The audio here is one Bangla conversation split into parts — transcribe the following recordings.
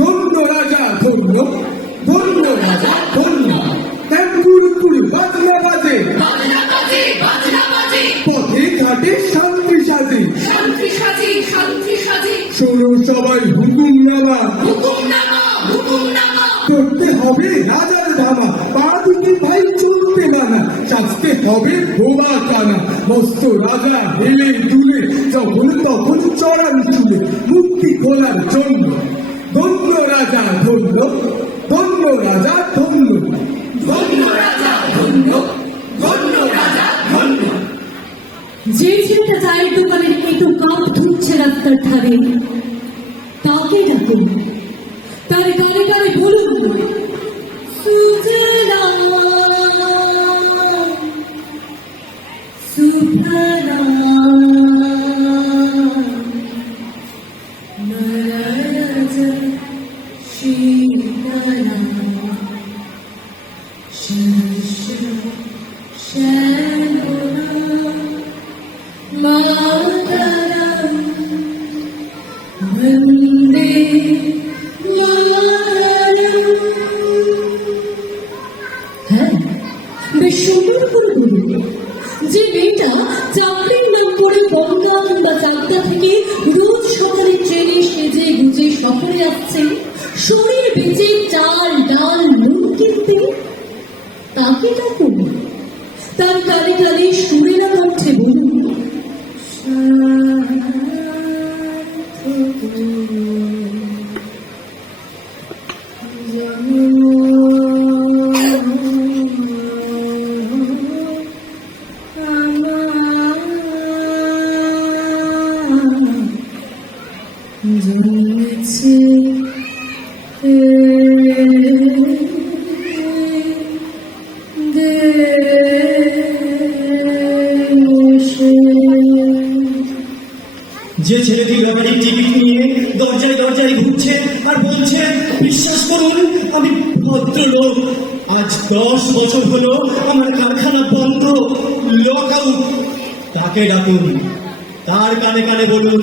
ধন্য রাজা ধন্য ধন্য রাজা ধন্য পুর পুর বাজনা বাজে পথে ঘাটে শান্তি সাজে শান্তি সাজে শান্তি সাজে শোনো সবাই হুকুম নামা হুকুম নামা হুকুম নামা করতে হবে রাজার ধামা পা দুটি ভাই চলতে মানা শাস্তে হবে বোমা কানা মস্ত রাজা হেলে দুলে যখন তখন চড়ান চুলে মুক্তি খোলার জন্য রাজা ধন্য ধন্য রাজা ধন্য ধন্য রাজা ধন্য ধন্য রাজা ধন্য যে ছেলেটা চায়ের দোকানের একটু কাপ ধুচ্ছে রাস্তার ধারে তাকে ডাকুন তার গানে গানে বলুন বেশ সুন্দর করে বলুন যে মেয়েটা চাকরির নাম করে বনগাম বা চাকদা থেকে সকালে ট্রেনে সেজে গুজে শহরে আসছে শরীর বেঁচে চাল ডাল নুন কিনতে, তাকে ডাকুন। তার কানে কানে সুরেলা কণ্ঠে বলুন জন্মেছে ডাকুন। তার কানে কানে বলুন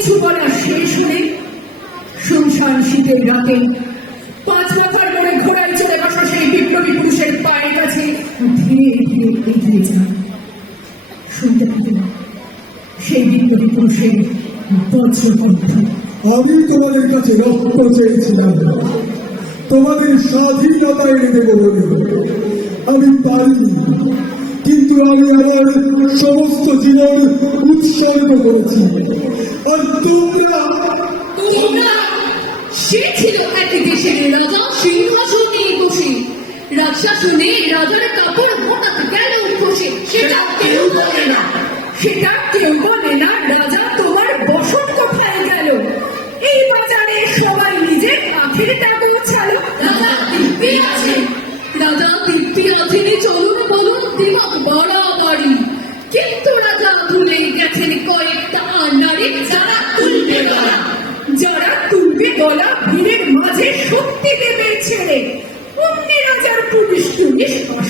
কিছু বলা শেষ হলে শুনশান শীতের রাতে পাঁচ মাথার করে ঘোড়ায় চলে বসা সেই বিপ্লবী পুরুষের পায়ের কাছে ধীরে ধীরে এগিয়ে যান। শুনতে পেতেন সেই বিপ্লবী পুরুষের বজ্রকণ্ঠ। আমি তোমাদের কাছে রক্ত চেয়েছিলাম। তোমাদের স্বাধীনতা এনে দেবো আমি পারিনি, কিন্তু আমি আমার সমস্ত উৎসর্গ করেছি। আর তোমরা তোমরা সে ছিল এক দেশের রাজা সিংহাসনে বসে রাজশাসনে রাজার কাপড় মোটাতে গেল বসে সেটা কেউ বলে না সেটা কেউ বলে না রাজা তোমার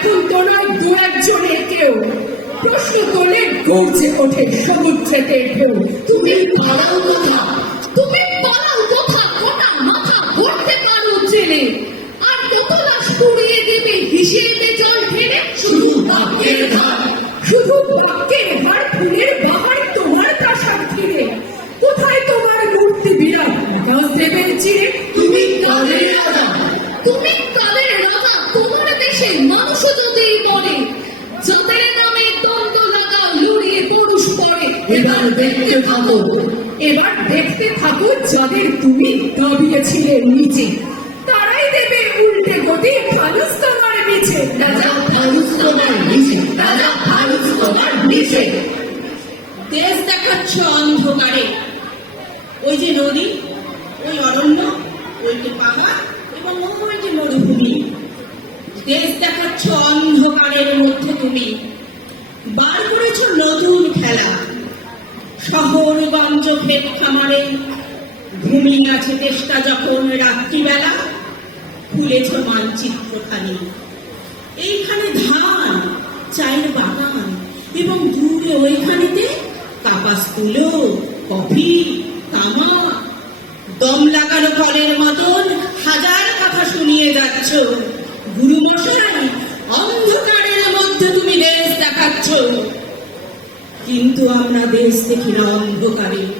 এখন নয়, দু একজনের কেউ। প্রশ্ন করলে গর্জে ওঠে সমুদ্রেতে ঢেউ। তুমি পালাও কোথা তুমি দেখতে থাকো এবার দেখতে থাকো যাদের তুমি দাবিয়েছিলে নিচে তারাই দেবে উল্টে গতি তোমার নিচে। তোমার নিচে। তোমার নিচে। দেশ দেখাচ্ছ অন্ধকারে। ওই যে নদী, ওই অরণ্য, ওই যে পাহাড় এবং ওই যে মরুভূমি। দেশ দেখাচ্ছ অন্ধকারের মধ্যে তুমি। শহরগঞ্জ ক্ষেত খামারে ঘুমি আছে চেষ্টা যখন রাত্রিবেলা খুলেছ মানচিত্রখানি। এইখানে ধান, চায়ের বাগান, এবং দূরে ওইখানেতে কাপাস তুলো, কফি, তামা। দম লাগানো কলের মতন হাজার কথা শুনিয়ে যাচ্ছ। গুরুমশাই অন্ধকারের মধ্যে তুমি দেশ দেখাচ্ছ। কিন্তু আমরা দেশ দেখি না অন্ধকারে।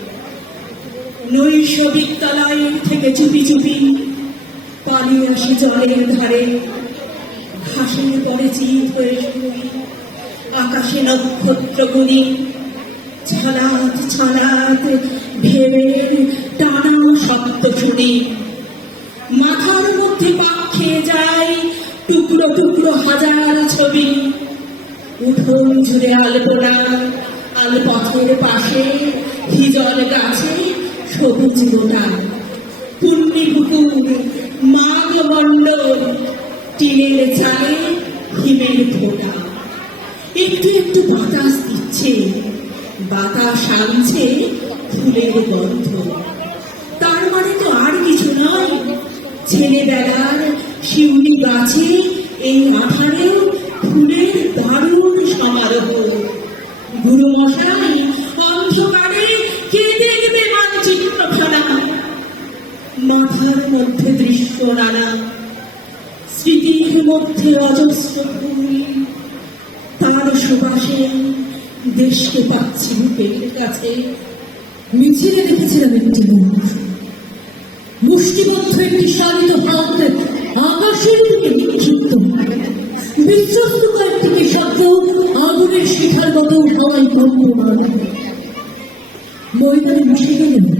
নৈশ বিদ্যালয় থেকে চুপি চুপি পালিয়ে আসি জলের ধারে। ঘাসে পড়ে চিত হয়ে শুই আকাশে নক্ষত্রগুলি। ছালাত ছালাত ভেবে টানা শব্দ শুনি। মাথার মধ্যে পাক খেয়ে যায় টুকরো টুকরো হাজার ছবি। উঠোন জুড়ে আলপনা, আলপথের পাশে হিজল গাছে সবুজ গোটা পূর্ণি পুকুর মাঘ মণ্ডল টিনের চালে হিমের ফোটা একটু একটু বাতাস দিচ্ছে, বাতাস আনছে ফুলের গন্ধ। তার মানে তো আর কিছু নয়, ছেলেবেলার শিউলি গাছে এই আধারেও ফুলের দারুণ সমারোহ। গুরু মাথার মধ্যে দৃশ্য নানা, স্মৃতির মধ্যে অজস্র ফুল তার সুবাসে দেশকে পাচ্ছি বুকের কাছে। মিছিলে দেখেছিলাম একটি মুখ মুষ্টিবদ্ধ একটি শালিত হাত আকাশের দিকে বিক্ষিপ্ত। বিশ্বস্ত কয়েকটি শব্দ আগুনের শিখার মতো হাওয়াই কম্পমান ময়দানে মিশে গেলেন।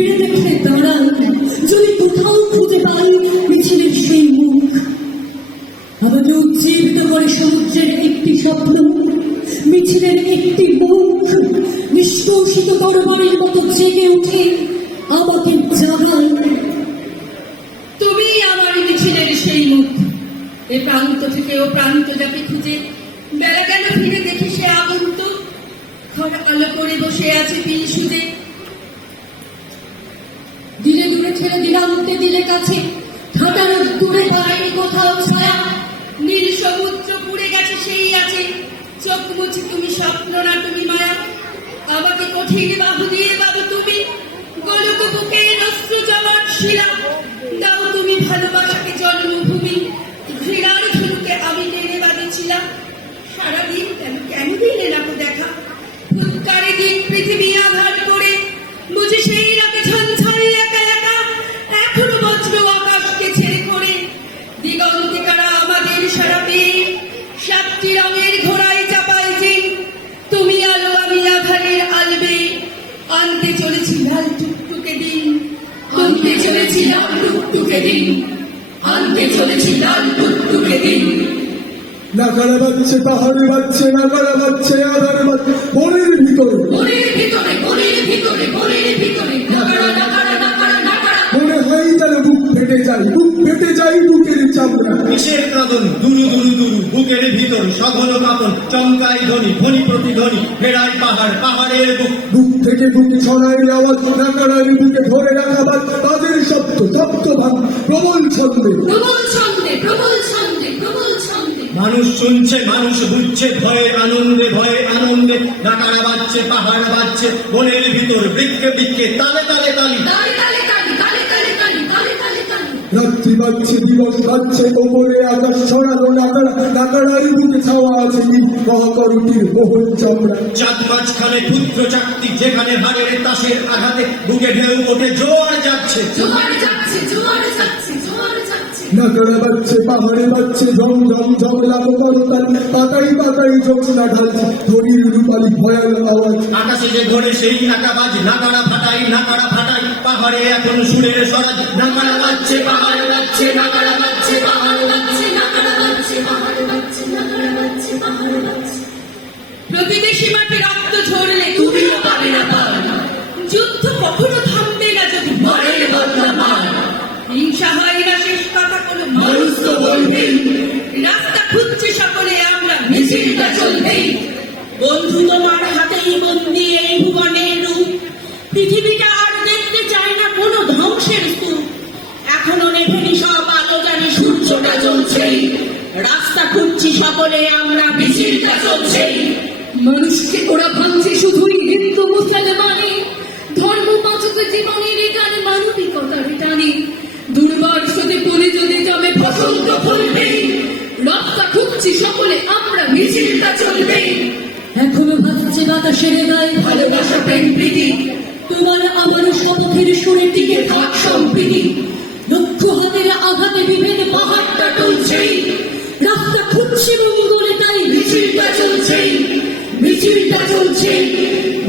ও প্রান্ত যাকে খুঁজে বেলা কেন ফিরে দেখি সে আগন্ত ঘর আলো করে বসে আছে তিল সুদে। দিলে দূরে ছেড়ে দিলামকে দিলে কাছে। দূরে পায়নি কোথাও ছায়া। নীল সমুদ্র পুড়ে গেছে, সেই আছে। চোখ মুছি তুমি স্বপ্ন না, তুমি মায়া। আমাকে কঠিন বাহু দিয়ে বাবু তুমি। গোলক বুকে অস্ত্র জমাট শিলা। দাও তুমি ভালোবাসাকে জন্মভূমি টুকটুকে দিন আনতে চলেছি লাল টুকটুকে দিন নাকারা পাহাড়ে আধার মনের ভিতরে। মনের ভিতরে মনের ভিতরে মনের ভিতরে নাকারা নাকারা নাকারা নাকারা। মনে হয় যেন বুক ফেটে যায় বুক ফেটে যায় বুকের চামড়া। কিসের কাঁদন দুরু দুরু দুরু বুকের ভিতর সঘন কাঁপন চমকাই ধ্বনি ধ্বনি প্রতিধ্বনি ফেরাই পাহাড় পাহাড়ের বুক। বুক থেকে বুকে ছড়াই আওয়াজ নাকারার বুকে ধরে রাখা বাদ তাদের শব্দ শব্দ ভাব প্রবল ছন্দে। প্রবল ছন্দে প্রবল ছন্দে প্রবল ছন্দে। মানুষ শুনছে মানুষ বুঝছে ভয়ে আনন্দে ভয়ে আনন্দে। ডাকারা বাজছে পাহাড় বাজছে বনের ভিতর বৃক্ষে বৃক্ষে তালে তালে তালি তালে। তালে তালে রাত্রি বাড়ছে দিবস বাড়ছে ওপরে আকাশ ছড়ানো নাকা নাকারার বুকে ছাওয়া আছে কি মহাকরুটির মোহন চামড়া। চাঁদ মাঝখানে পুত্র চাকতি যেখানে হাড়ের তাসের আঘাতে বুকে ঢেউ ওঠে জোয়ার যাচ্ছে। জোয়ার যাচ্ছে জোয়ার যাচ্ছে জোয়ার নাকারা বাজছে পাহাড়ে বাজছে ঝম ঝম ঝম লাখো করতাল পাতাই পাতাই জ্যোৎস্না ঢালছে ধরির রূপালি ভয়াল আওয়াজ। আকাশে যে ঘরে সেই আকাবাজ নাকারা ফাটাই নাকারা ফাটাই পাহাড়ে এখন সুরের স্বরাজ। নাকারা বাজছে পাহাড় বাজছে নাকারা বাজছে পাহাড় বাজছে নাকারা বাজছে পাহাড় বাজছে নাকারা বাজছে পাহাড় বাজছে। প্রতিবেশী মাঠে রক্ত ঝরলে তুমিও পাবে না পার যুদ্ধ কখনো রাস্তা সকলে, আমরা মিছিলটা চলবেই। বন্ধু তোমার হাতেই বন্দি এই রূপ। পৃথিবীটা আর দেখতে চায় না কোনো ধ্বংসের স্তূপ। এখনও নেভেনি সব আলো, জানি সূর্যটা জ্বলছেই। রাস্তা খুঁজছি সকলে, আমরা মিছিলটা চলছেই। মানুষকে ওরা ভাঙছে শুধুই হিন্দু, মুসলমানে এখনও ভাবছে বাতাসের গায়ে ভালোবাসা প্রেম প্রীতি তোমার আমার শপথের শুনে টিকে থাক সম্প্রীতি লক্ষ হাতের আঘাতে বিভেদ পাহাড়টা টলছেই রাস্তা খুঁজছে মঙ্গলে তাই মিছিলটা চলছেই মিছিলটা চলছেই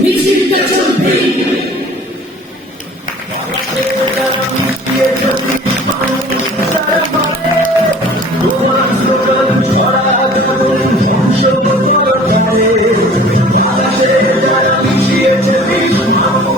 মিছিলটা চলছেই